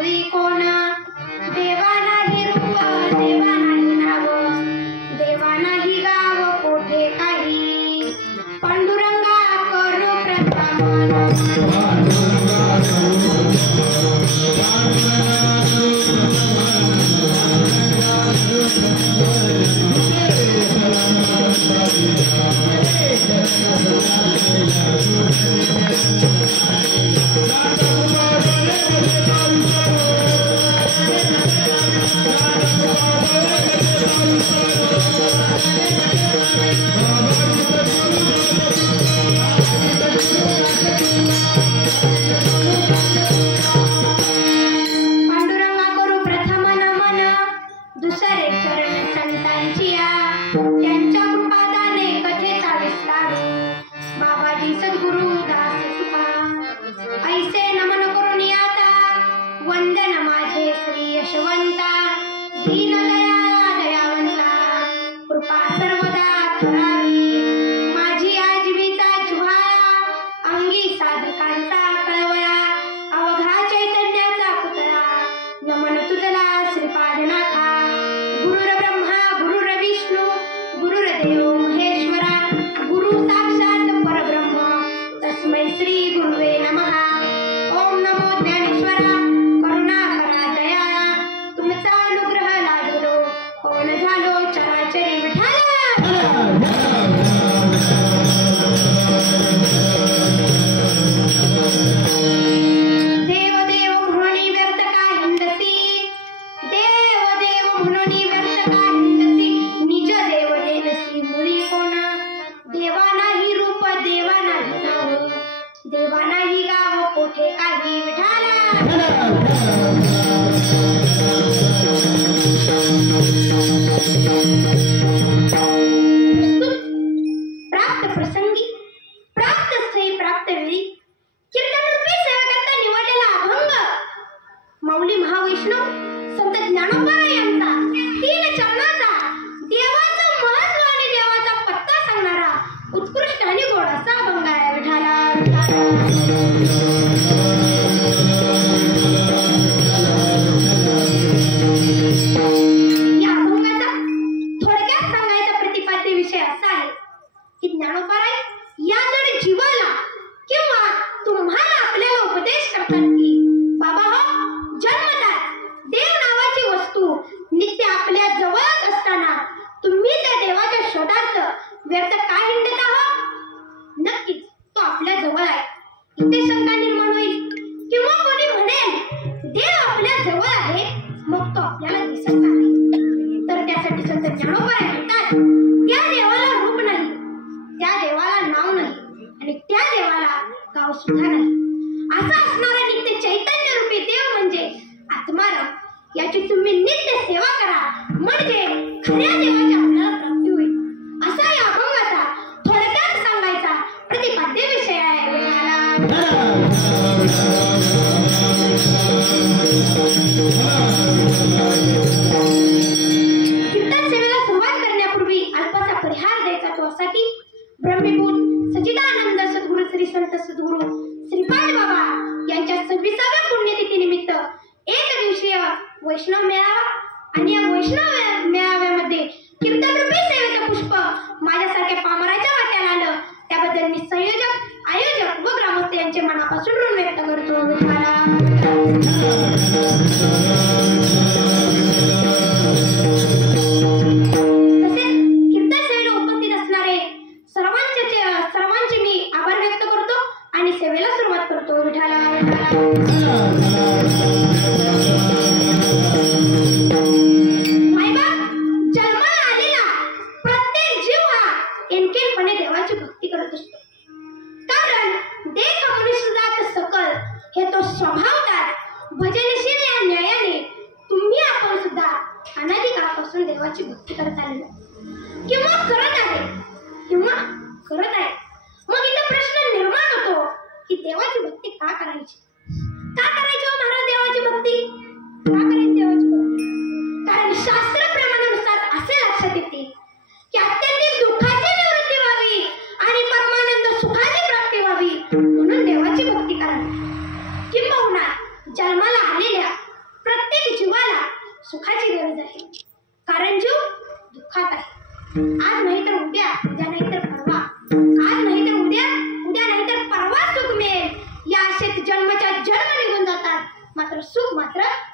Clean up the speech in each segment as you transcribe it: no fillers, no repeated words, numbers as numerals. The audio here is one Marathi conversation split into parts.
मुळी कोण देवा नाही रूप देवा नाही नाव देवा नाही गाव कोठे काही पांडुरंगा करू प्रथम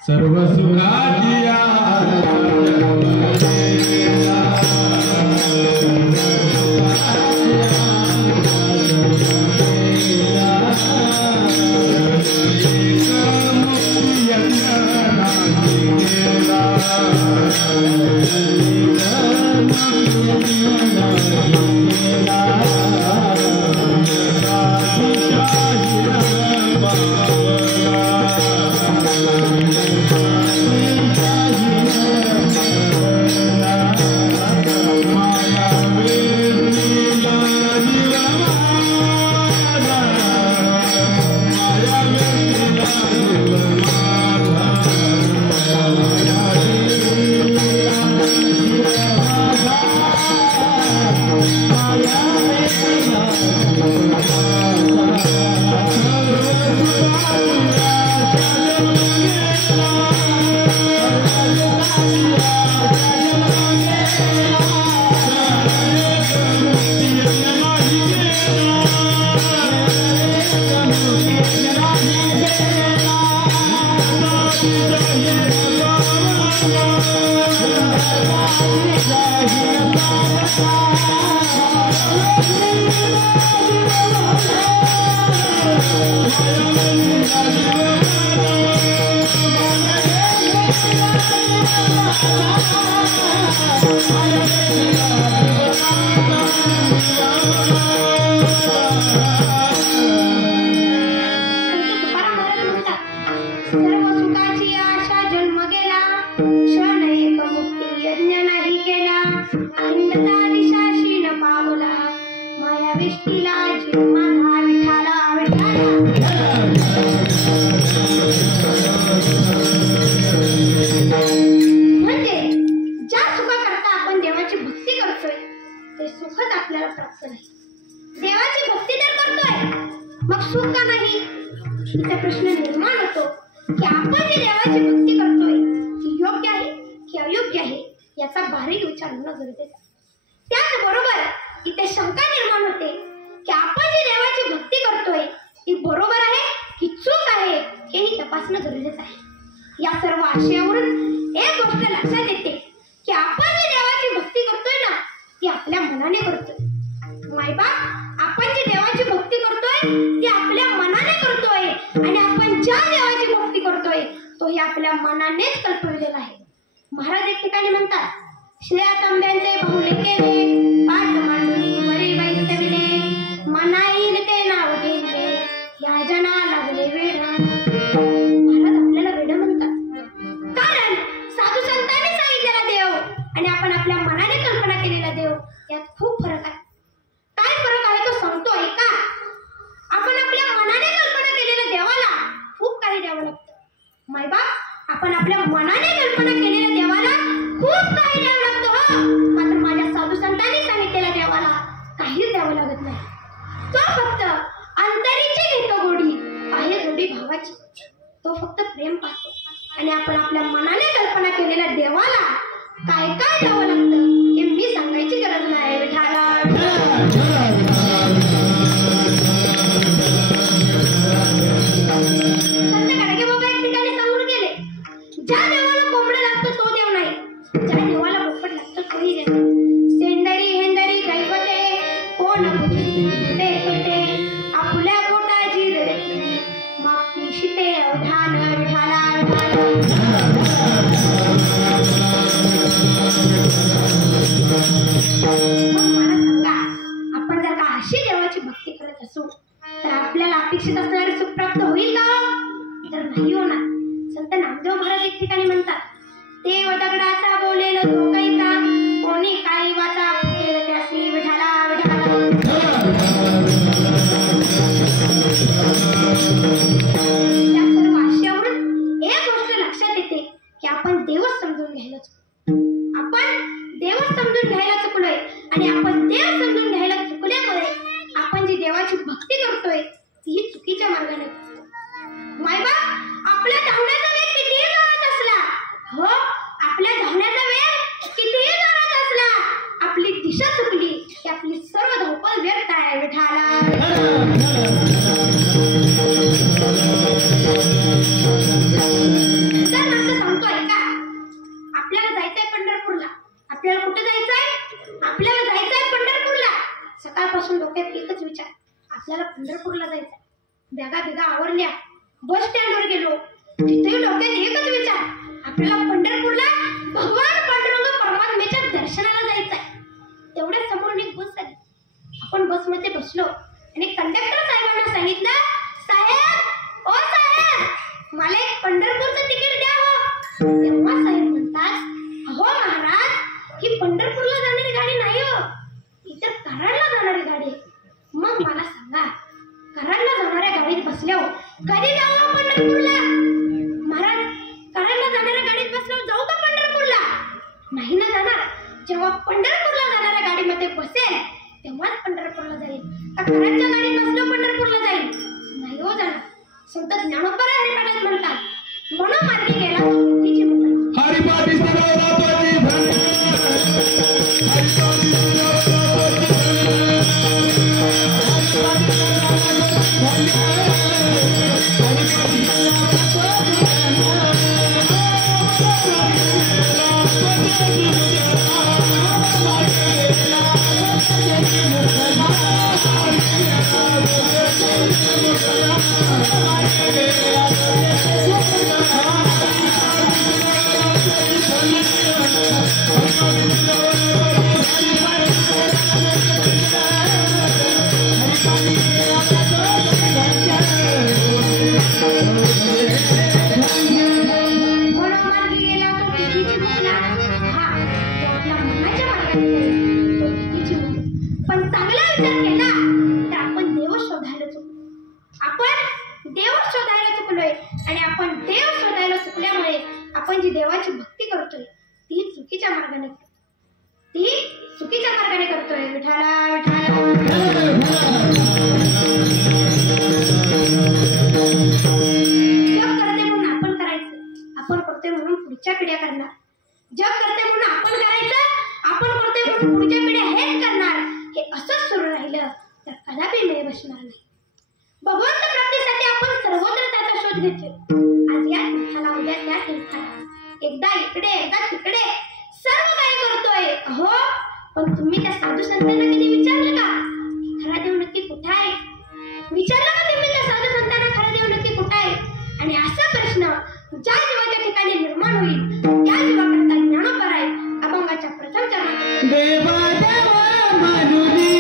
सर्व सुखाची प्रश्न निर्माण होतो की आपण जे देवाची भक्ती करतोय ती योग्य आहे की अयोग्य आहे याचा बारीक विचार होणं गरजेचं आहे. त्याचबरोबर इथे शंका निर्माण होते की आपण जी देवाची भक्ती करतोय ती बरोबर आहे की चूक आहे हेही तपासणं गरजेचं आहे. या सर्व आशयावरून एक गोष्ट लक्षात येते की आपण जी देवाची भक्ती करतोय ना ती आपल्या मनाने करतोय. मायबाप आपण जी देवाची भक्ती करतोय ती आपल्या मनाने करतोय आणि आपण ज्या देवाची भक्ती करतोय तो ही आपल्या मनानेच कल्पविलेला आहे. महाराज एक ठिकाणी म्हणतात, श्रेया तांब्यांचे बहुले केले पाठ मांडुनी वरी बैसविले मनाईल ते नाव घेतले या जना लागले वेड. महाराज आपल्याला वेड म्हणतात कारण साधू संतांनी सांगितलेला देव आणि आपण आपल्या मनाने कल्पना केलेला देव यात खूप फरक आहे. काय फरक आहे तो सांगतो ऐका. आपण आपल्या मनाने कल्पना केलेल्या देवाला खूप काही द्यावं लागतं. मायबाप आपण आपल्या मनाने कल्पना केलेल्या देवाला खूप काही द्यावं लागतं हो. मात्र माझ्या साधू संतांनी सांगितलेल्या देवाला काहीच द्यावं लागत नाही. तो फक्त अंतरीची घेतो गोडी बाह्य जोडी भावाची. तो फक्त प्रेम पाहतो आणि आपण आपल्या मनाने कल्पना केलेल्या देवाला काय काय द्यावं लागतं हे मी सांगायची गरज नाही. विठाला संत गाडगे बाबा एक ठिकाणी सांगून गेले, ज्या देवाला कोंबडं लागतं तो देव नाही, ज्या देवाला पोपट लागतं तोही देव नाही. सेंदरी हेंदरी दैवते कोण ते होते आपल्या पोटाची रडती मागती शिते अवधान. विठाला मला सांगा, आपण जर का अशी देवाची भक्ती करत असू तर आपल्याला अपेक्षित असणारे सुख प्राप्त होईल का? तर नाही होणार. संत नामदेव महाराज एक ठिकाणी म्हणतात, देव दगडाचा बोलेल तो कैसा कोणी काही वाचा केलं त्यासी. विठाला विठाला या सर्व आशयावरून एक गोष्ट लक्षात येते की आपण देवच समजून घ्यायला चुकलो. आपण देवच समजून घ्यायला चुकलोय आणि आपण देव समजून घ्यायला चुकल्यामुळे आपण जी देवाची भक्ती करतोय तीही चुकीच्या मार्गाने करतो. मायबाप आपल्या धावण्याचा वेग कितीही जोरात असला, हो आपल्या धावण्याचा वेग कितीही जोरात असला, आपली दिशा चुकली की आपली सर्व धावपळ व्यर्थ आहे. विठाला सकाळपासून डोक्यात एकच विचार, आपल्याला पंढरपूरला जायचं. बॅगा बिगा आवरल्या, बस स्टँडवर गेलो. तिथेही डोक्यात एकच विचार, आपल्याला पंढरपूरला भगवान पांडुरंग परमात्म्याच्या दर्शनाला जायचंय. तेवढ्याच समोरून एक बस आली. आपण बसमध्ये बसलो आणि कंडक्टर साहेबांना सांगितलं, साहेब, ओ साहेब, मला एक पंढरपूरचं तिकीट द्या हो. तेव्हा साहेब म्हणतात, अहो महाराज, ही पंढरपूरला जाणारी गाडी नाही हो, इतर कराडला जाणारी गाडी आहे. मग मला सांगा, कराडला जाणाऱ्या गाडीत बसल्यावर कधी जाऊ पंढरपूरला? महाराज, कराडला जाणाऱ्या गाडीत बसल्यावर जाऊ का पंढरपूरला? नाही ना जाणार. जेव्हा पंढरपूरला जाणाऱ्या गाडीमध्ये बसेल तेव्हाच पंढरपूरला जाईल. कराडच्या गाडीत बसलो पंढरपूरला जाईल? नाही हो जाणार. संत ज्ञानोबा हरिपाठात म्हणतात, मनोमार्गी गेला तो बुद्धीची मुद्रा. हरिपाठी सर्वदात्वाची देवाची भक्ती करतोय ती चुकीच्या मार्गाने करतोय. विठाला विठाला जग करते म्हणून आपण करायचं, आपण करतोय म्हणून पुढच्या पिढ्या करणार. जग करते म्हणून आपण करायचं, आपण करतोय म्हणून पुढच्या पिढ्या हेच करणार. हे असंच सुरू राहिलं तर कदापि मेळ बसणार नाही. भगवंत प्राप्तीसाठी आपण सर्वत्र त्याचा शोध घेतोय. आज या तीर्थाला, उद्या त्या तीर्थाला, एकदा इकडे एकदा तिकडे सर्व काही करतोय. अहो, पण तुम्ही त्या साधू संतांना कधी विचारलं का खरा देव नक्की कुठे आहे? विचारलं का तुम्ही त्या साधू संतांना खरा देव नक्की कुठे आहे? आणि असा प्रश्न ज्या जीवाच्या ठिकाणी निर्माण होईल त्या जीवाकरता ज्ञानोबा आहे अभंगाच्या प्रथम चरणात देवा देवा मानुनी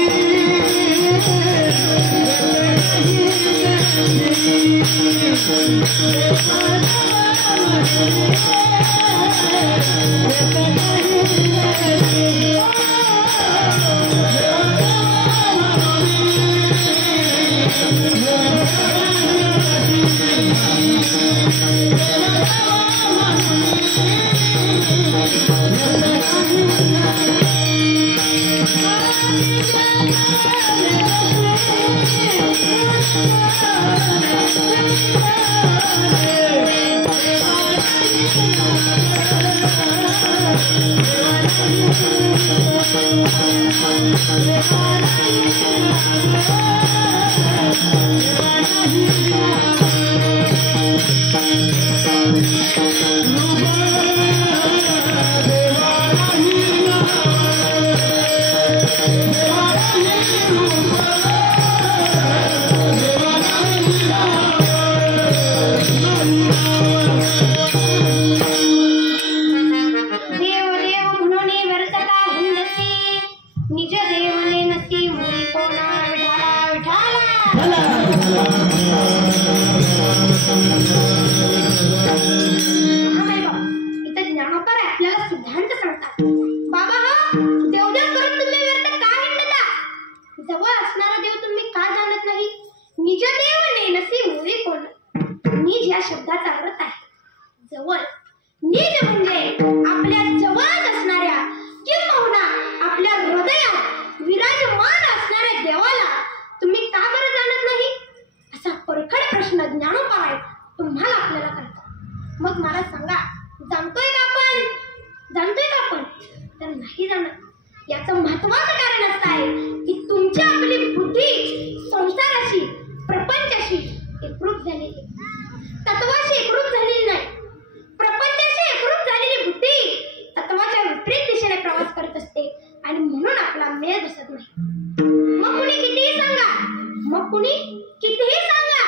मग कुणी कितीही सांगा,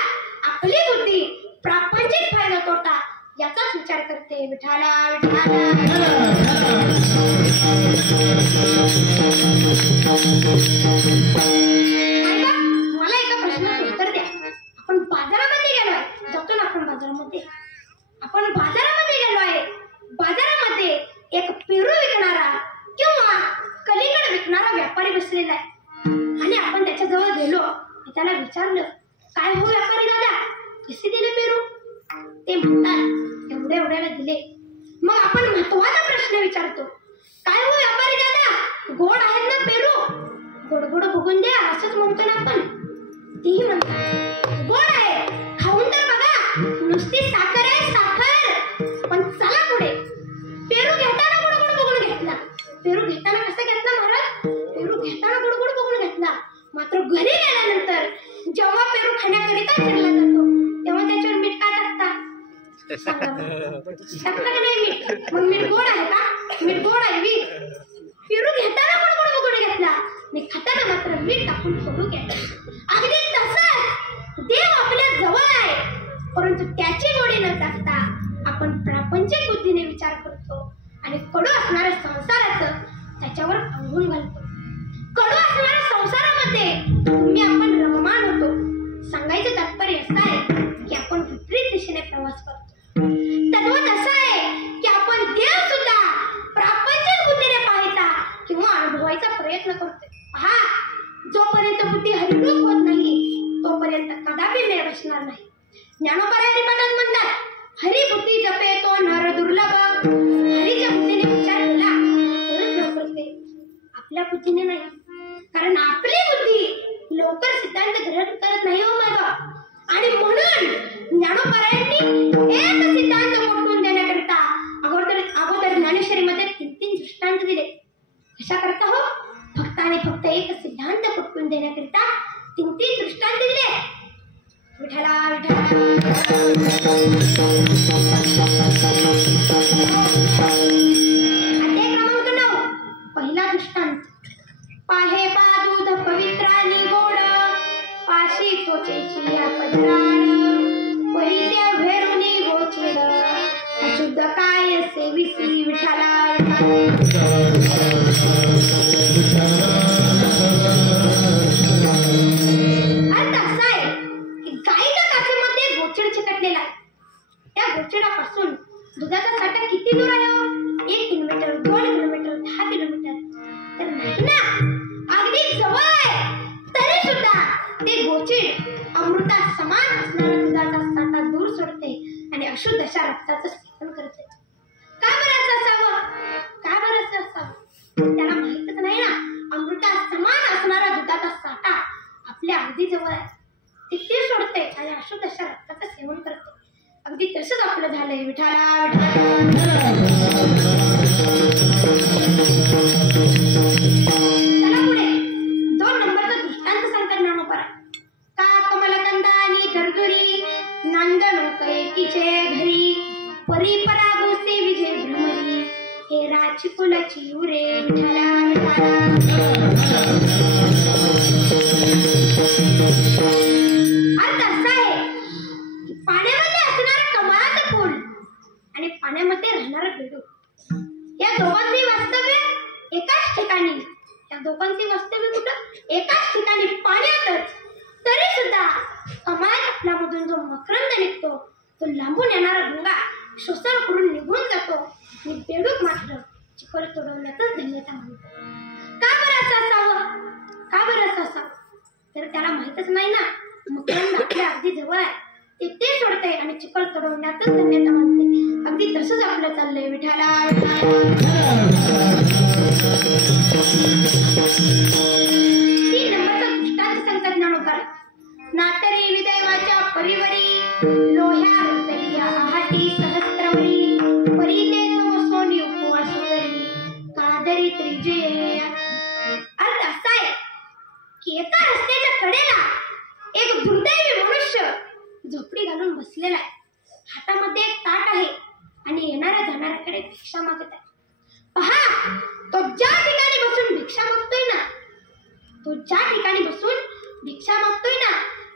आपली बुद्धी प्रापंचिक फायदा तोटा याचाच विचार करते. विठाला मला एका प्रश्नाचं उत्तर द्या. आपण बाजारामध्ये गेलोय, जातो ना आपण बाजारामध्ये. आपण बाजारामध्ये गेलोय, बाजारामध्ये एक पेरू विकणारा किंवा कलिंगड विकणारा व्यापारी बसलेला आहे आणि आपण त्याच्याजवळ गेलो, त्याला विचारलं, काय हो व्यापारी दादा, कसे दिले पेरू? ते म्हणतात एवढ्या एवढ्याला दिले. मग आपण महत्वाचा प्रश्न विचारतो, काय हो व्यापारी दादा, गोड आहेत ना पेरू? गोड गोड बघून द्या असंच म्हणतो ना आपण. तेही म्हणतात गोड आहे, खाऊन तर बघा, नुसती साखर आहे साखर. पण चला पुढे. पेरू घेताना गोड गोड बघून घेतला. पेरू घेताना कसा घेतला महाराज? पेरू घेताना गोड गोड बघून घेतला. मात्र घरी गेल्यानंतर जेव्हा पेरू खाण्याकरिता चिरला जातो तेव्हा त्याच्यावर मीठ का टाकता? टाकता का नाही मीठ? मग मीठ गोड आहे का? मीठ गोड आहे मी. पेरू घेताना गोड गोड बघून घेतला आणि खाताना मात्र मीठ टाकून कडू घेतला. अगदी तसंच देव आपल्या जवळ आहे, परंतु त्याची गोडी न टाकता आपण प्रापंचिक बुद्धीने विचार करतो आणि कडू असणाऱ्या संसाराचं त्याच्यावर अंगून घालतो. कडू असणाऱ्या संसारामध्ये तुम्ही आपण रममान होतो. सांगायचं तात्पर्य असं आहे की आपण विपरीत दिशेने प्रवास करतो. तद्वत असं आहे की आपण देव सुद्धा प्रापंचिक बुद्धीने पाहायचा किंवा अनुभवायचा प्रयत्न करतोय. पहा, जोपर्यंत बुद्धी हरिरूप होत नाही तोपर्यंत कदापि मेळ बसणार नाही. ज्ञानोबा हरिपाठात म्हणतात, हरी बुद्धी जपे तो नर दुर्लभ. हरीच्या बुद्धीने विचार केला तरच लवकर ते, आपल्या बुद्धीने नाही. कारण आपली बुद्धी लवकर सिद्धांत ग्रहण करत नाही हो बाबा. आणि म्हणून ज्ञानोबा एक सिद्धांत मोडून देण्याकरिता अगोदर ज्ञानेश्वरीमध्ये 3 दृष्टांत दिले. कशा करता हो? फक्त आणि फक्त एक सिद्धांत पटवून देण्याकरिता 3 दृष्टांत दिले. विठाला अध्याय क्रमांक 9. पहिला दृष्टांत. पाहे पा दूध पवित्रानी गोड, पाशी तोचेची या पत्राण, परी त्या भेरुनी गोचिड, अशुद्ध काय सेविसी. विठाला अर्थ असा आहे की गाईच्या कासेमध्ये गोचिड चिकटलेला आहे. त्या गोचिडापासून दुधाचा साठा किती दूर आहे? 1 किलोमीटर, 2 किलोमीटर, 10 किलोमीटर तर नाही ना, अगदी जवळ आहे. तरी सुद्धा ते गोचिड अमृता समान असणारा दुधाचा साठा दूर सोडते आणि अशुद्ध अशा रक्ताचं सेवन करते. का बरं असं असावं? का बरं असं असावं? त्याला माहितच नाही ना, अमृता समान असणारा दुधाचा साठा आपल्या अगदी जवळ आहे. ते सोडते आणि अशुद्ध अशा रक्ताचं सेवन करते. अगदी तसंच आपलं झालंय. विठाला चला पुढे 2 नंबरचा दृष्टांत सांगतात ज्ञानोबा. का कमलकंदा आणि दरदुरी, नांदण कैकीचे घरी, परी परागोसे विजय भ्रमरी, हे राची कुलाची उरे. अर्थ असा आहे की पाण्यामध्ये असणारं कमळाचं फूल आणि पाण्यामध्ये राहणारं बेडूक, या दोघांचे वास्तव्य एकाच ठिकाणी. या दोघांचे वास्तव्य कुठं? एकाच ठिकाणी, पाण्यातच. तरी सुद्धा कमळाच्या फुलामधून जो मकरंद निघतो तो लांबून येणारा ढोंगा शोषण करून निघून जातो आणि बेडूक मात्र चिखल तोडवण्यातच धन्यता मानतो. का बरं असं असावं? का बरं असं असावं? तर त्याला माहितच नाही ना, मकरंद आपल्या अगदी जवळ आहे, ते सोडते आणि चिखल तोडवण्यातच धन्यता मानते. अगदी तसंच आपलं चाललंय. विठाला 3 नंबरचा दृष्टांत सांगतात ज्ञानोबा. नातरी विदैवाच्या परिवरी, लोह्या हृदया आहाती सहस्त्रमणी, परी ते तो सोनी उपवास करी, कादरी त्रिजे. अर्थ असा आहे की एका रस्त्याच्या कडेला एक दुर्दैवी मनुष्य झोपडी घालून बसलेला आहे. हातामध्ये एक ताट आहे आणि येणाऱ्या जाणाऱ्याकडे भिक्षा मागत आहे. पहा, तो ज्या ठिकाणी बसून भिक्षा मागतोय ना, तो ज्या ठिकाणी बसून भिक्षा मागतोय ना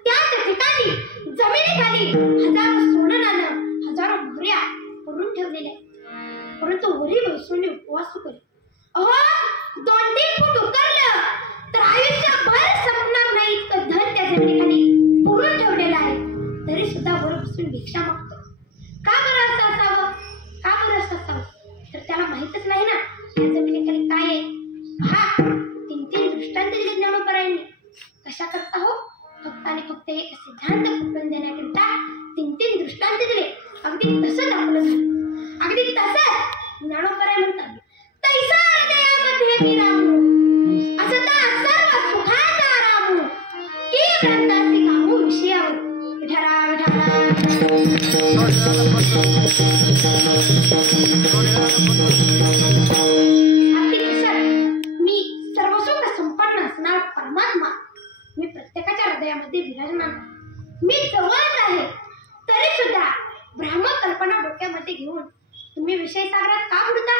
त्याच ठिकाणी जमिनीखाली हजारो सोनं नाणं, हजारो मोहऱ्या करून ठेवलेल्या आहेत. परंतु वरी बसून उपवास करेल. अहो 2-3 फूट उतरलं तर आयुष्यभर संपणार नाही इतकं धन त्या जमिनीखाली पुरून ठेवलेलं आहे. तरी सुद्धा वर बसून भिक्षा मागतो. का बरं असं असावं? का बरं असं असावं? तर त्याला माहितच नाही ना या जमिनीखाली काय आहे. पहा 3 दृष्टांत दिले ज्ञानोबरायांनी. कशा करता हो? फक्त आणि फक्त एक सिद्धांत पटवून देण्याकरिता 3 दृष्टांत दिले. अगदी तसं दाखवलं झालं. अगदी तसंच ज्ञानोबराय म्हणतात तैसा हृदयामध्ये विरामू असता सर्व सुखाचा रामू की व्रतासी कामू विषयावर विठरा विठरा. अगदी तसं मी सर्वसुख संपन्न असणारा परमात्मा मी प्रत्येकाच्या हृदयामध्ये विराजमान. मी जवळच आहे तरी सुद्धा भ्रामक कल्पना डोक्यामध्ये घेऊन तुम्ही विषय सागरात का बुडता?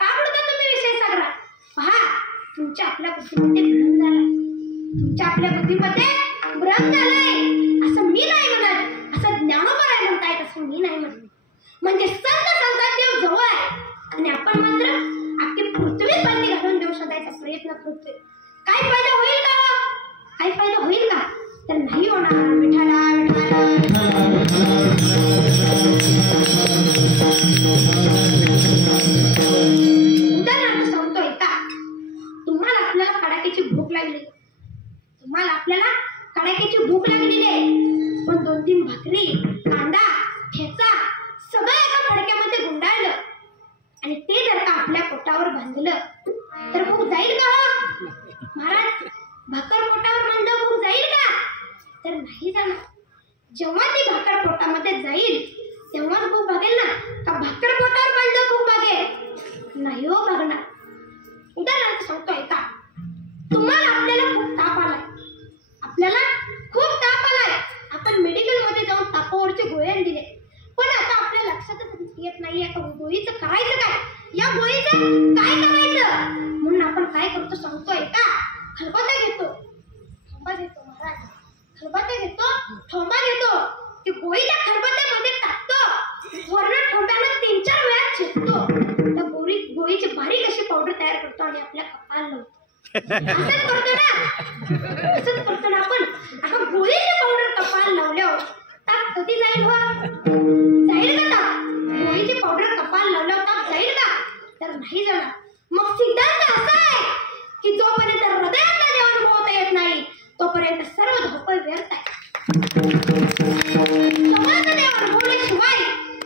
का बुडता तुम्ही विषय सागरात? पहा तुमच्या आपल्या बुद्धीमध्ये भ्रम झालाय. तुमच्या आपल्या बुद्धीमध्ये भ्रम झालाय. असं मी नाही म्हणत, असं ज्ञानोबराय म्हणतायत, असं मी नाही म्हणत. म्हणजे संत सांगतात देव जवळ आहे आणि आपण मात्र अख्खी पृथ्वी बंदी घालून देव शोधायचा प्रयत्न करतोय. काय फायदा होईल का? काय फायदा होईल का? तर नाही होणार. विठाला विठाला. उदाहरणार्थ सांगतोय का तुम्हाला आपल्याला कडाक्याची भूक लागली. तुम्हाला आपल्याला कडाक्याची भूक लागलेली आहे. पण 2-3 भाकरी, कांदा, ठेचा सगळं एका फडक्यामध्ये गुंडाळलं आणि ते जर का आपल्या पोटावर बांधलं तर भूक जाईल का हो? महाराज भाकर पोटावर बांधलं भूक जाईल का? तर नाही जाणार. जेव्हा ती भाकर पोटामध्ये जाईल तेव्हाच भूक भागेल ना. का भाकर पोटावर बांधलं भूक भागेल? नाही हो भागणार. उदाहरणार्थ सांगतोय का तुम्हाला आपल्याला खूप ताप आलाय. आपल्याला खूप ताप आलाय. आपण मेडिकलमध्ये जाऊन तापावरचे गोळ्या दिले. पण आता आपल्या लक्षातच येत नाहीये का गोळीचं करायचं काय? या गोळीचं काय करायचं? म्हणून आपण काय करतो सांगतोय का खलबत्ता घेतो. ठोंबा घेतो महाराज. खलबत्ता घेतो, ठोंबा घेतो. ती गोळी त्या खलबत्त्यामध्ये टाकतो. वरण ठोंब्यानं 3-4 वेळा छेदतो. त्या गोळीची बारीक अशी पावडर तयार करतो आणि आपल्या कपाळाला लावतो. असंच करतो ना. असंच करतो ना आपण. आता गोळीची पावडर कपाळाला लावल्यावर ताप कधी जाईल हो? जाईल का ताप? गोळीची पावडर कपाळाला लावल्यावर ताप जाईल का? तर नाही जाणार. मग सिद्धांत असा आहे की जोपर्यंत हृदयातला देव अनुभवता येत नाही तोपर्यंत सर्व धावपळ व्यर्थ आहे. समर्थ देव अनुभवल्याशिवाय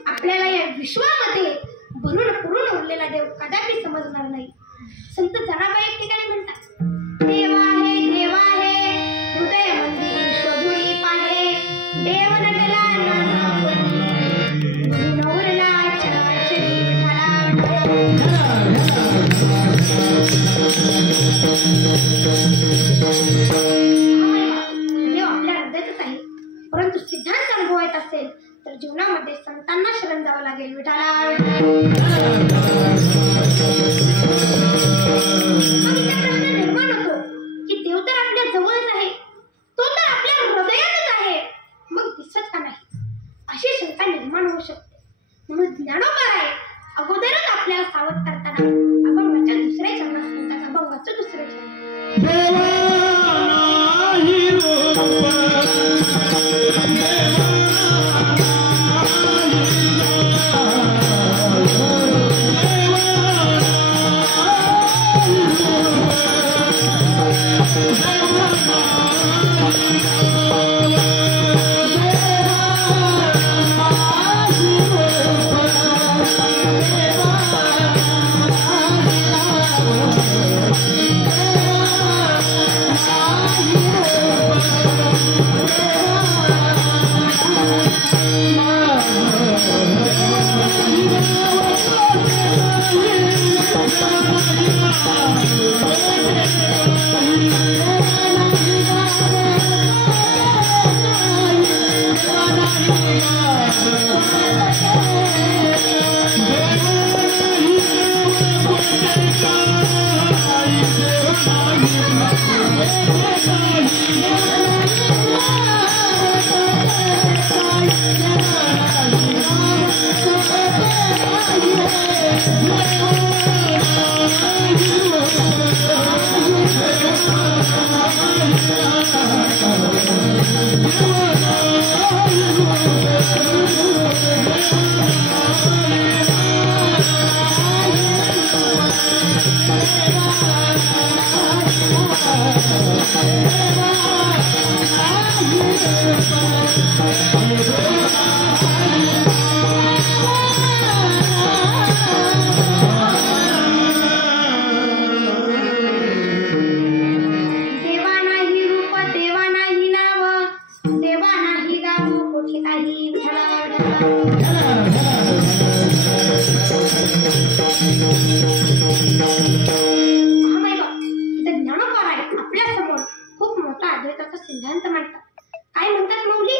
आपल्याला या विश्वामध्ये भरून पुरून उरलेला देव कदापि समजणार नाही. संत जनाबाई एक ठिकाणी म्हणतात देव आहे हृदय मंदिर शोधून पाहे देव नटला नवरला चराचरी विठाला. देव आपल्या हृदयातच आहे. परंतु सिद्धांत अनुभवायचा असेल तर जीवनामध्ये संतांना शरण जावं लागेल. विठाला प्रश्न निर्माण होतो की देव तर आपल्या जवळच आहे, तो तर आपल्या हृदयातच आहे, मग दिसत का नाही? अशी शंका निर्माण होऊ शकते. म्हणून ज्ञानोबराय अगोदरच आपल्याला सावध करताना अभंगाच्या 2ऱ्या चरणात सांगतात. अभंगाचं 2रं चरण देवा नाही रूप देवा नाही नाव देवा नाही गाव कोठी काही ज्ञानोबा आहे आपल्या समोर खूप मोठा अद्वैताचा सिद्धांत मांडतात. काय म्हणतात माऊली?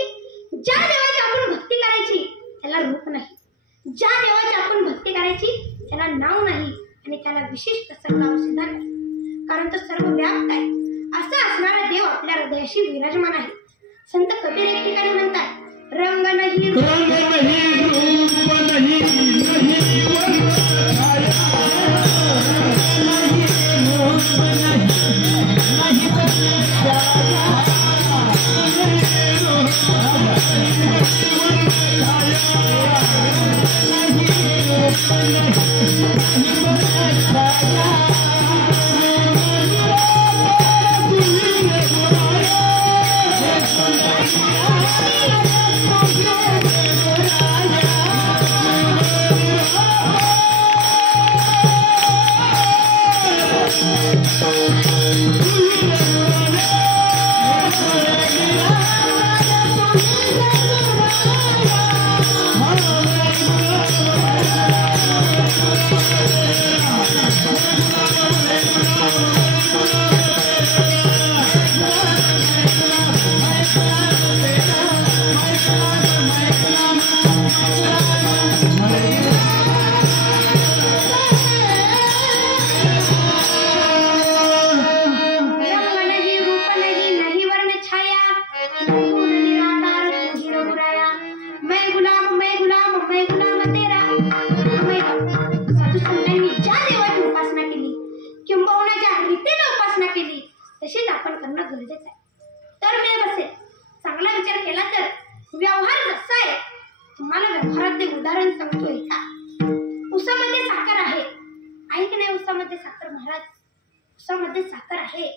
ज्या देवाची आपण भक्ती करायची त्याला रूप नाही, ज्या देवाची आपण भक्ती करायची त्याला नाव नाही आणि त्याला विशिष्ट असं नाव सुद्धा नाही, कारण तो सर्व व्याप्त आहे. असा असणारा देव आपल्या हृदयाशी विराजमान आहे. संत कबीर एक ठिकाणी म्हणतात, रंग नाही रूप रंग नहीं रूप नहीं नहीं वर्ण छाया नहीं रूप नहीं नहीं वर्ण छाया नहीं रूप नहीं वर्ण छाया नहीं रूप नहीं वर्ण छाया तशीच आपण करणं गरजेचं आहे. तर मी बसेल चांगला विचार केला तर व्यवहार जसा आहे, तुम्हाला व्यवहारात ते उदाहरण सांगतोय का? उसामध्ये साखर आहे की नाही? उसामध्ये साखर महाराज, उसामध्ये साखर आहे.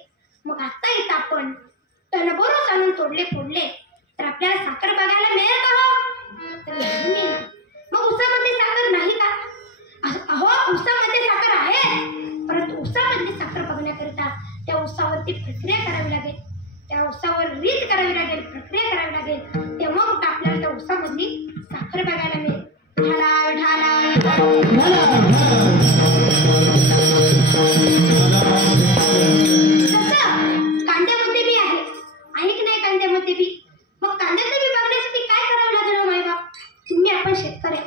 मग आता इथं आपण टणभरून आणून तोडले फोडले तर आपल्याला साखर बघायला मिळेल का? हो तर नाही मिळणार. मग उसामध्ये साखर नाही का? अहो उसामध्ये साखर आहे, परंतु उसामधली साखर बघण्याकरिता त्या उसावरती प्रक्रिया करावी लागेल, त्या उसावर रीत करावी लागेल, प्रक्रिया करावी लागेल. तेव्हा कुठं आपल्याला त्या उसामधली साखर बघायला मिळेल. ढाला ढाला तसं कांद्यामध्ये बी आहे की नाही? कांद्यामध्ये बी. मग कांद्याचं बी बघण्यासाठी काय करावं लागेल माय बाप? तुम्ही आपण शेतकरी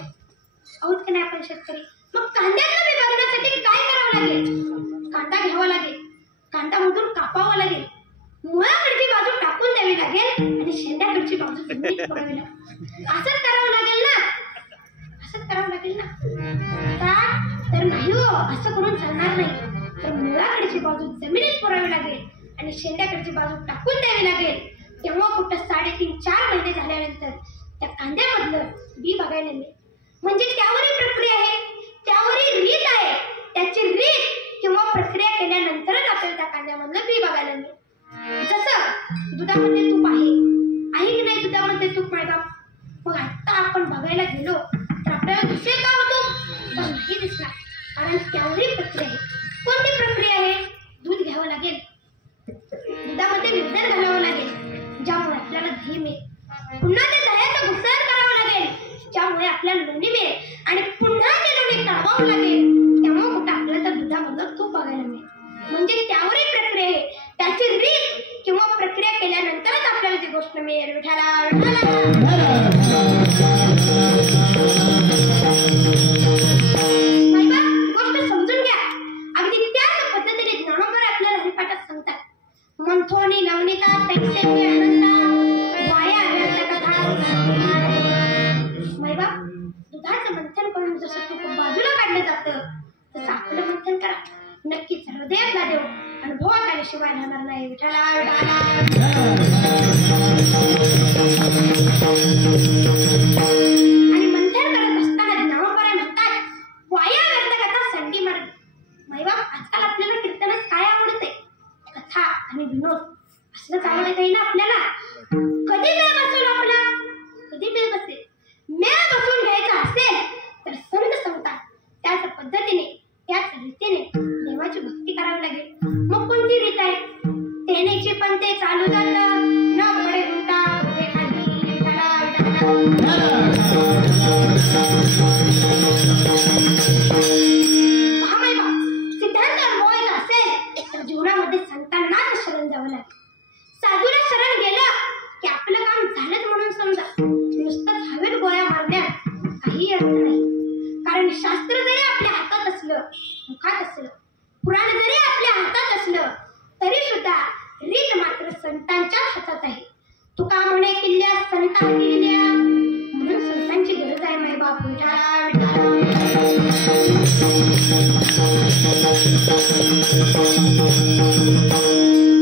आहोत की नाही? आपण शेतकरी. मग कांद्याचं बी बघण्यासाठी काय करावं लागेल? कांदा घ्यावा लागेल, कांदामधून कापावा लागेल, मुळाकडची बाजू टाकून द्यावी लागेल आणि शेंड्याकडची बाजू जमिनीत पडावी लागेल. असंच करावं लागेल ना? असंच करावं लागेल ना? का तर नाही हो, असं करून चालणार नाही. तर मुळाकडची बाजू जमिनीत पुरावी लागेल आणि शेंड्याकडची बाजू टाकून द्यावी लागेल. तेव्हा कुठं 3.5-4 महिने झाल्यानंतर त्या कांद्यामधलं बी बघायला मिळेल. म्हणजे त्यावरही प्रक्रिया आहे, त्यावरही रीत आहे. त्याची रीत किंवा प्रक्रिया केल्यानंतरच आपल्याला त्या कांद्यामधलं बी बघायला मिळेल. जसं दुधामध्ये तूप आहे की नाही? दुधामध्ये तूप माय बाप. मग आता आपण बघायला गेलो तर आपल्याला दिसेल का होतो? तर नाही दिसणार, कारण त्यावरही प्रक्रिया आहे. कोणती प्रक्रिया आहे? दूध घ्यावं लागेल, दुधामध्ये विघटन घालावं लागेल, ज्यामुळे आपल्याला दही मिळेल. पुन्हा ते दह्याचं घुसळण करावं लागेल, ज्यामुळे आपल्याला लोणी मिळेल आणि पुन्हा ते लोणी तळवावं लागेल. तेव्हा कुठं आपल्याला त्या दुधामधलं तूप बघायला मिळेल. म्हणजे त्यावरही प्रक्रिया आहे, त्याची रीत किंवा प्रक्रिया केल्यानंतरच आपल्याला ती गोष्ट मिळेल. विठाला गोष्ट समजून घ्या. अगदी त्याच पद्धतीने ज्ञानोबा आपल्याला हरिपाठात सांगतात, मंथोनी नवनीता तैसे आनंदा वाया व्यर्थ कथा. माय बाप, दुधाचं मंथन करून जसं तूप बाजूला काढलं जातं तसं आपलं मंथन करा. नक्कीच हृदयातला देव अनुभवात आल्याशिवाय राहणार नाही. विठाला आणि मंथन करत असताना ज्ञानोबा म्हणतात, वाया व्यर्थ कथा संडी मार्ग. माय बाप, आजकाल आपल्याला कीर्तनात काय आवडते? कथा आणि विनोद असलंच आवडत आहे ना आपल्याला. कधी ते चालू जातं न पडे गुंता पुढे खाली सिद्धांत अनुभवायचा असेल तर जीवनामध्ये संतांनाच शरण जावं लागेल. साधूला शरण गेलं की आपलं काम झालंच म्हणून समजा. नुसतंच हवेत गोळ्या मारण्यात काही अर्थ नाही. कारण शास्त्र जरी आपल्या हातात असलं, मुखात असलं, पुराण जरी आपल्या हातात असलं, तरी सुद्धा रीत मात्र संतांच्या हातात आहे. तुका म्हणे किल्ल्या संता किल्ल्या, म्हणून संतांची गरज आहे मायबाप. विठाला विठाला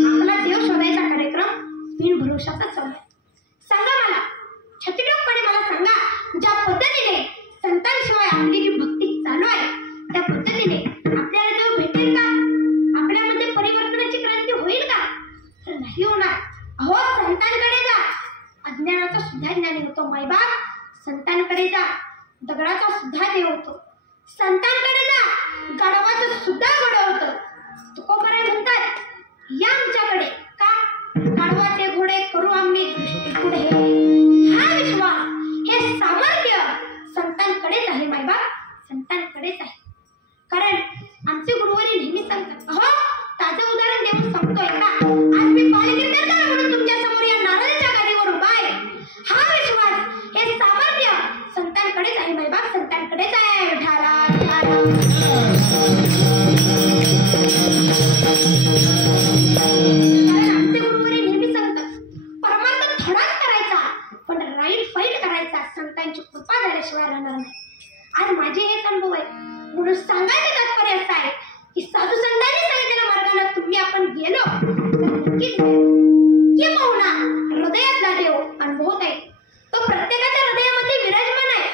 आपला देव शोधायचा कार्यक्रम बिनभरोशाचा चालू आहे. सांगा मला, छत्तीसपणे मला सांगा, ज्या पद्धतीने संतांशिवाय आपली जी भक्ती चालू आहे त्या पद्धतीने आपल्याला देव भेटेल का? आपल्यामध्ये परिवर्तनाची क्रांती होईल का? तर नाही होणार. अहो, संतांकडे जा. अज्ञानाचा सुद्धा ज्ञानी होतो मायबाप. संतांकडे जा. दगडाचा सुद्धा देव होतो. संतांकडे जा. गडवाचं सुद्धा गड होतं. तुकोबराय म्हणतात, या आमच्याकडे. का? गडवाचे घोडे करू आम्ही दृष्टी पुढे. हा विश्वास, हे सामर्थ्य संतांकडेच आहे मायबाप. संतांकडेच आहे. कारण आमचे गुरुवारी नेहमी सांगतात, अहो, ताजं उदाहरण देऊन सांगतोय का? आज मी बालकीर्तनकार म्हणून तुमच्या समोर या नारळाच्या गाडीवर उभा आहे. हा विश्वास, हे सामर्थ्य संतांकडेच आहे मायबाप. संतांकडेच आहे. विठाला विठाला कारण आमचे गुरुवारी नेहमी सांगतात, परमार्थ थोडाच करायचा, पण राईट फाईट करायचा. संतांची कृपा झाल्याशिवाय राहणार नाही. आज माझे हेच अनुभव आहे. म्हणून सांगायचं तात्पर्य असं आहे की साधू संतांनी सांगितलेल्या मार्गाने तुम्ही आपण गेलो तर नक्कीच किंबहुना हृदयातला देव अनुभवता येईल. तो प्रत्येकाच्या हृदयामध्ये विराजमान आहे.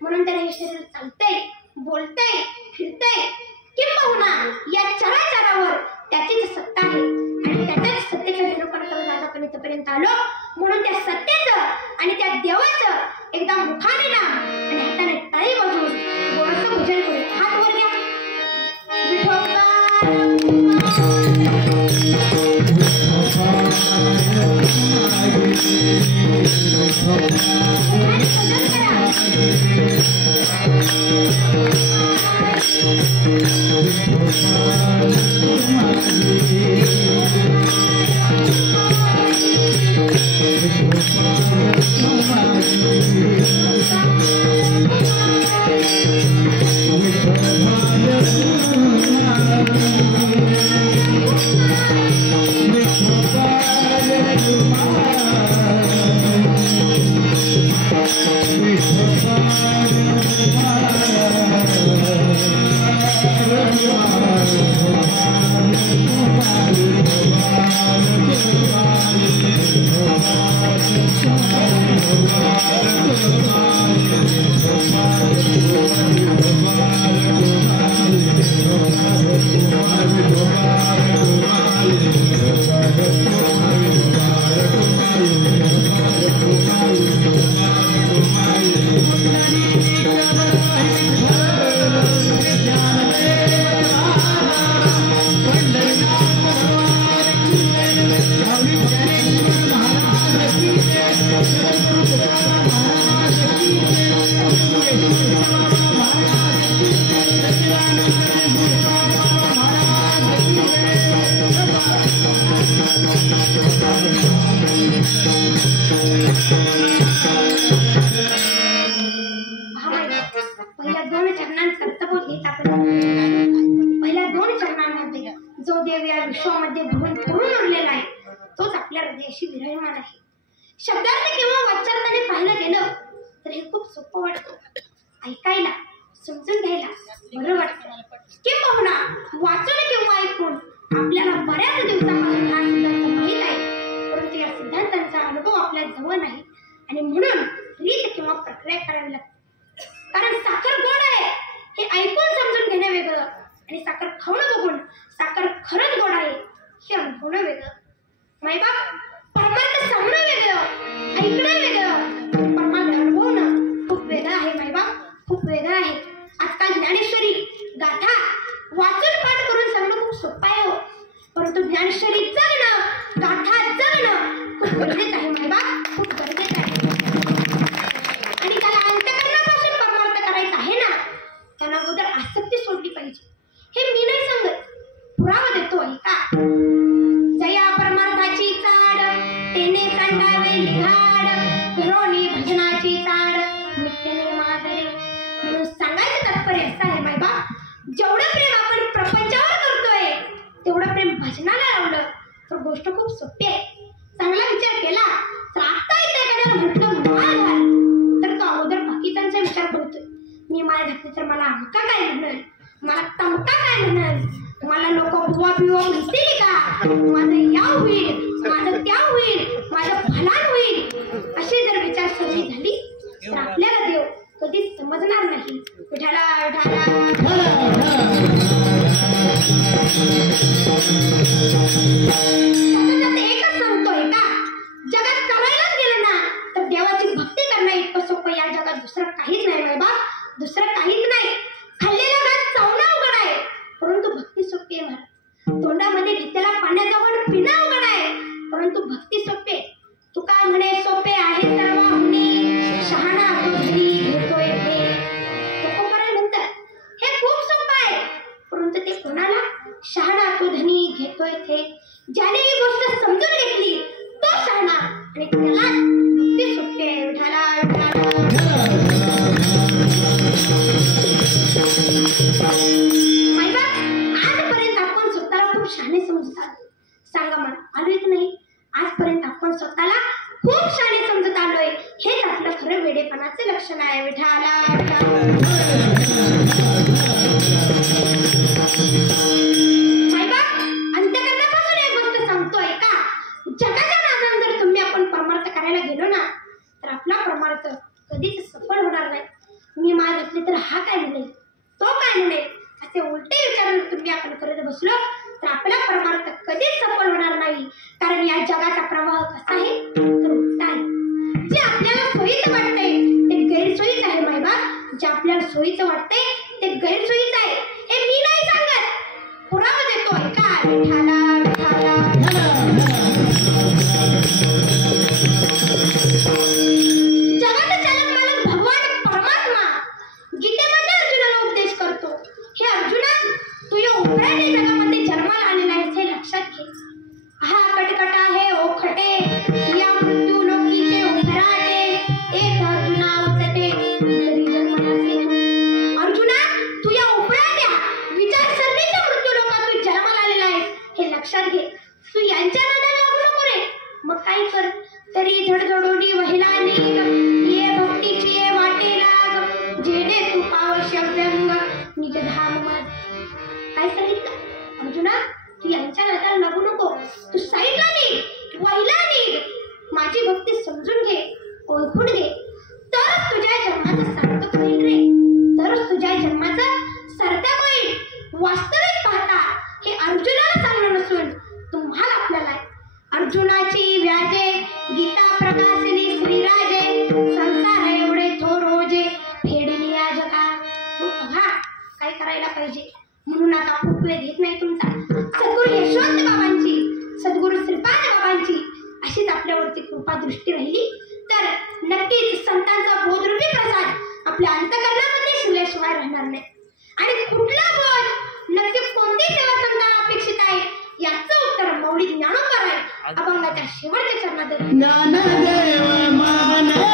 म्हणून त्याला हे शरीर चालतंय, बोलतंय, फिरतंय. किंबहुना या चराचरावर त्याचीच सत्ता आहे आणि त्याच्याच सत्तेचा निरूपण करून आज आपण इथपर्यंत आलो. म्हणून त्या सत्तेचं आणि त्या देवाचं एकदा मुखाने नाम आणि हाताने टाळी वाजवून गोडसं भजन करू. हात वर घ्या. पहिल्या दोन चरणांचा अर्थबोध घेत आपण पहिल्या दोन चरणांमध्ये जो देव या विश्वामध्ये भरून भरून उरलेला आहे तोच आपल्या हृदयाशी विराजमान आहे. शब्दार्थ किंवा वाचार्थाने पाहिलं गेलं तर हे खूप सोपं वाटतं, ऐकायला समजून घ्यायला बरं वाटतं. किंबहुना वाचून किंवा ऐकून आपल्याला बऱ्याच दिवसापासून हा सिद्धांत माहीत आहे, परंतु या सिद्धांतांचा अनुभव आपल्या जवळ नाही आणि म्हणून रीत किंवा प्रक्रिया करावी लागते. कारण साखर गोड आहे हे ऐकून समजून घेणं वेगळं आणि साखर खाऊन बघून साखर खरंच गोड आहे हे अनुभवणं वेगळं. मायबाप, परमार्थ सांगणं वेगळं, ऐकणं वेगळं, परमार्थ अनुभवणं खूप वेगळं आहे मायबाप, खूप वेगळं आहे. आजकाल ज्ञानेश्वरी गाथा वाचून पाठ करून सांगणं खूप सोपं आहे हो, परंतु ज्ञानेश्वरी जगणं, गाथा मांडावे लिखाण घरोनी भजनाची ताड नित्यने माधरे. म्हणून सांगायचं तात्पर्य असं आहे मायबाप, जेवढं प्रेम आपण प्रपंचावर करतोय तेवढं प्रेम भजनाला लावलं तर गोष्ट खूप सोपी आहे. चांगला विचार केला तर आता इथे एखाद्याला म्हटलं माळ घाल तर तो अगोदर बाकीच्यांचा विचार करतोय. मी माळ घातली तर मला अमका काय म्हणेल, मला तमका काय म्हणेल, मला लोक बुवा बिवा म्हणतील का, माझं या होईल, माझं त्या होईल, माझं फलान होईल, असे जर विचारसरणी झाली तर आपल्याला देव कधीच समजणार नाही. विठाला एकच सांगतोय का, जगात करायलाच गेलं ना तर देवाची भक्ती करणं इतकं सोपं या जगात दुसरं काहीच नाही बाबा, दुसरं काहीच नाही. खाल्लेला घास चावणं अवघड आहे परंतु भक्ती सोपी आहे. तोंडामध्ये घेतलेला पाण्याचा वड पिणं अवघड आहे परंतु भक्ती सोपी आहे. तुका म्हणे सोपे आहे सर्व हुनी शहाणा तो घरी घेतोय हे. तुकोबराय म्हणतात हे खूप सोपं आहे परंतु ते कोणाला, शहाणा तो धनी घेतोय ते. ज्याने ही गोष्ट समजून घेतली तो शहाणा आणि त्याला भक्ती सोपी आहे. विठाला आजपर्यंत आपण स्वतःला खूप शहाणे समजत आलो. सांगा मला आलोय की नाही? आजपर्यंत आपण स्वतःला खूप शहाणे समजत आलोय. हेच आपलं खरं वेडेपणाचे लक्षण आहे. विठाला अंतकरणापासून एक गोष्ट सांगतोय का, जगाच्या नादान जर तुम्ही आपण परमार्थ करायला गेलो ना तर आपला परमार्थ कधीच सफल होणार नाही. मी माळ घातली तर हा काय म्हणेल, तो काय म्हणेल, असे उलटे विचार तुम्ही आपण करत बसलो तर आपला परमार्थ कधीच सफल होणार नाही. कारण या जगाचा प्रवाह कसा आहे तर उलटा आहे. जे आपल्याला सोयीचं वाटतंय ते गैरसोयीच आहे मायबाप. जे आपल्याला सोयीचं वाटतंय ते गैरसोयीच आहे. हे मी नाही सांगत, पुरावा देतोय का. विठाला जगाचा चालक मालक भगवान परमात्मा गीतेमध्ये अर्जुनाला उपदेश करतो. हे अर्जुना, तू या उभ्याने जगामध्ये जन्माला आलेला आहेस हे लक्षात घे. हा कटकट आहे ओखटे या मृत्यू लोकीचे उभराटे एक अर्जुना उचटे घरी जन्मनासे. अर्जुना, तू या उभ्याच्या विचारसरणीच्या मृत्यू लोकात तू जन्माला आलेला आहेस हे लक्षात घे. तू यांच्या नादाला लागू नको रे. मग काय कर, तरी धडधडोडी वहिला ये भक्तीची ये वाटे लाग जेणे तू पावश्यव्यंग निज धाम माझ. काय सांगितलं अर्जुना, तू यांच्या नादाला लागू नको, तू साईडला निघ, वहिला निघ, माझी भक्ती समजून घे, ओळखून घे, तरच तुझ्या जन्माचं सार्थक होईल रे, तरच तुझ्या जन्माचं सार्थक होईल. वास्तविक पाहता हे अर्जुनाला सांगणं नसून तुम्हाला आपल्याला आहे. अर्जुनाची व्याजे गीता प्रकाशिनी श्रीराजे संसार एवढे थोर रोजे फेडली या जगा. बघा काय करायला पाहिजे. म्हणून आता खूप वेळ घेत नाही तुमचा. सद्गुरू यशवंत बाबांची, सद्गुरू श्रीपाद बाबांची अशीच आपल्यावरती कृपा दृष्टी राहिली तर नक्कीच संतांचा बोधरूपी प्रसाद आपल्या अंतकरणामध्ये शिरल्याशिवाय राहणार नाही. आणि कुठला बोध, नक्की कोणती सेवा संतांना अपेक्षित आहे याचं उत्तर मौली ज्ञानोबा आहे. अभंगाच्या शेवटच्या चरणात ज्ञानदेव माने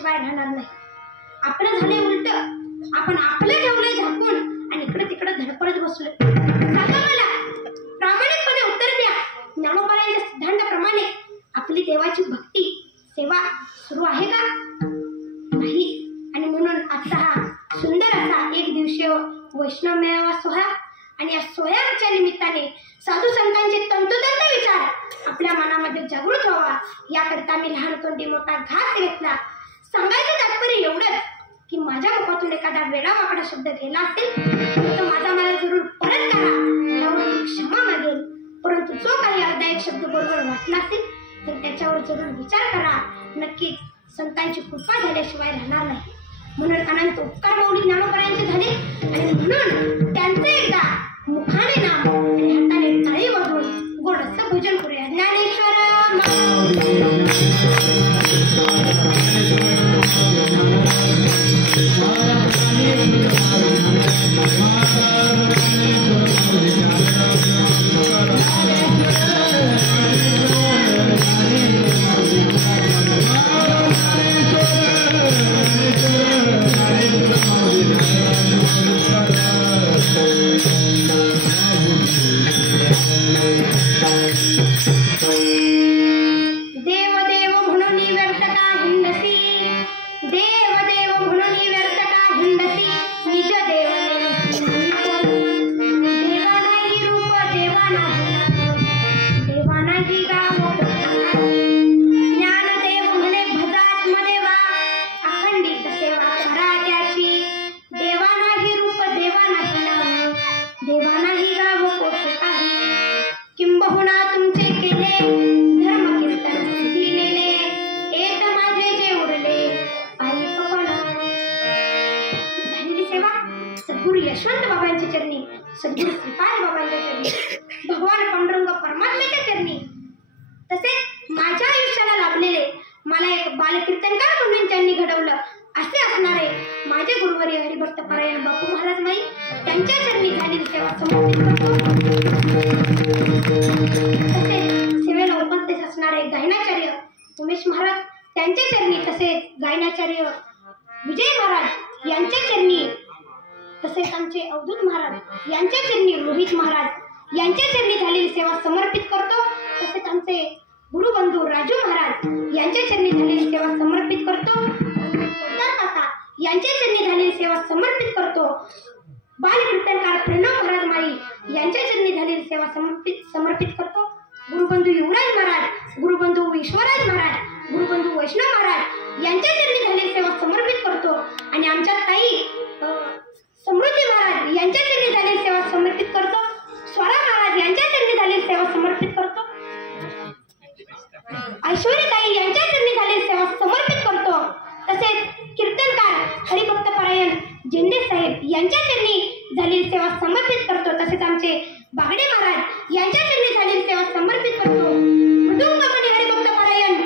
झाल्याशिवाय राहणार नाही. आपलं झाले उलट, आपण आपलं ठेवलंय झाकून आणि इकडे तिकडे धडपडत बसलोय. सांगा मला, प्रामाणिकपणे उत्तर द्या. ज्ञानोबांच्या सिद्धांताप्रमाणे आपली देवाची भक्ती सेवा सुरू आहे का? नाही. आणि म्हणून आजचा हा सुंदर असा एक दिवसीय वैष्णव मेळावा सोहळा आणि या सोहळ्याच्या निमित्ताने साधू संतांचे तंतोतंत विचार आपल्या मनामध्ये जागृत व्हावा याकरता मी लहान तोंडी मोठा घास घेतला. सांगायचं तात्पर्य एवढंच की माझ्या मुखातून एखादा वेडावाकडा शब्द गेला असेल तर माझा मला जरूर परत करा, त्यावर मी क्षमा मागेल. परंतु जो काही अर्धा एक शब्द बरोबर वाटला असेल तर त्याच्यावर जरूर विचार करा. नक्कीच संतांची कृपा झाल्याशिवाय राहणार नाही. म्हणून अनंत उपकार माऊली ज्ञानोबांचे झाले आणि म्हणून त्यांचं एकदा मुखाने नाम आणि हाताने टाळी वाजवून गोड असं भजन करूया. ज्ञानेश्वर यशवंत बाबांच्या चरणी, सद्गुरू श्रीपाद बाबांच्या चरणी, भगवान पांडुरंग परमात्म्याच्या चरणी, तसेच माझ्या आयुष्याला लाभलेले मला एक बालकीर्तनकार म्हणून त्यांनी घडवलं असे असणारे माझे गुरुवर्य हरिभक्त परायण बापू महाराज माई त्यांच्या चरणी झालेली सेवा समर्पित करतो. तसेच सेवेला उपस्थित असणारे गायनाचार्य उमेश महाराज त्यांच्या चरणी, तसेच गायनाचार्य विजय महाराज यांच्या चरणी, तसेच आमचे अवधूत महाराज यांच्या चरणी रोहित महाराज यांच्या चरणी झालेली सेवा समर्पित करतो. तसेच आमचे गुरुबंधू राजू महाराज यांच्या चरणी झालेली सेवा समर्पित करतो. सरदार काका यांच्या चरणी झालेली सेवा समर्पित करतो. बालकीर्तनकार प्रणव महाराज माई यांच्या चरणी झालेली सेवा समर्पित करतो. गुरुबंधू युवराज महाराज, गुरुबंधू विश्वराज महाराज, गुरुबंधू वैष्णव महाराज यांच्या चरणी झालेली सेवा समर्पित करतो. आणि आमच्या ताई समृद्धी महाराज यांच्या चरणी झालेली सेवा समर्पित करतो. स्वरा महाराज यांच्या चरणी झालेली सेवा समर्पित करतो. ऐश्वर्यताई यांच्या चरणी झालेली सेवा समर्पित करतो. तसेच कीर्तनकार हरिभक्त परायण झेंडे साहेब यांच्या चरणी झालेली सेवा समर्पित करतो. तसेच आमचे बागडे महाराज यांच्या चरणी झालेली सेवा समर्पित करतो. मृदुंगमणी हरिभक्त परायण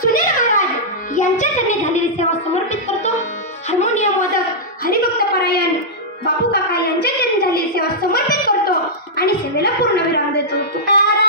सुनील महाराज यांच्या चरणी झालेली सेवा समर्पित करतो. हार्मोनियम वादक हरिभक्त परायण बापू काका यांच्या चरणी झालेली सेवा समर्पित करतो आणि सेवेला पूर्णविराम देतो. तुकाराम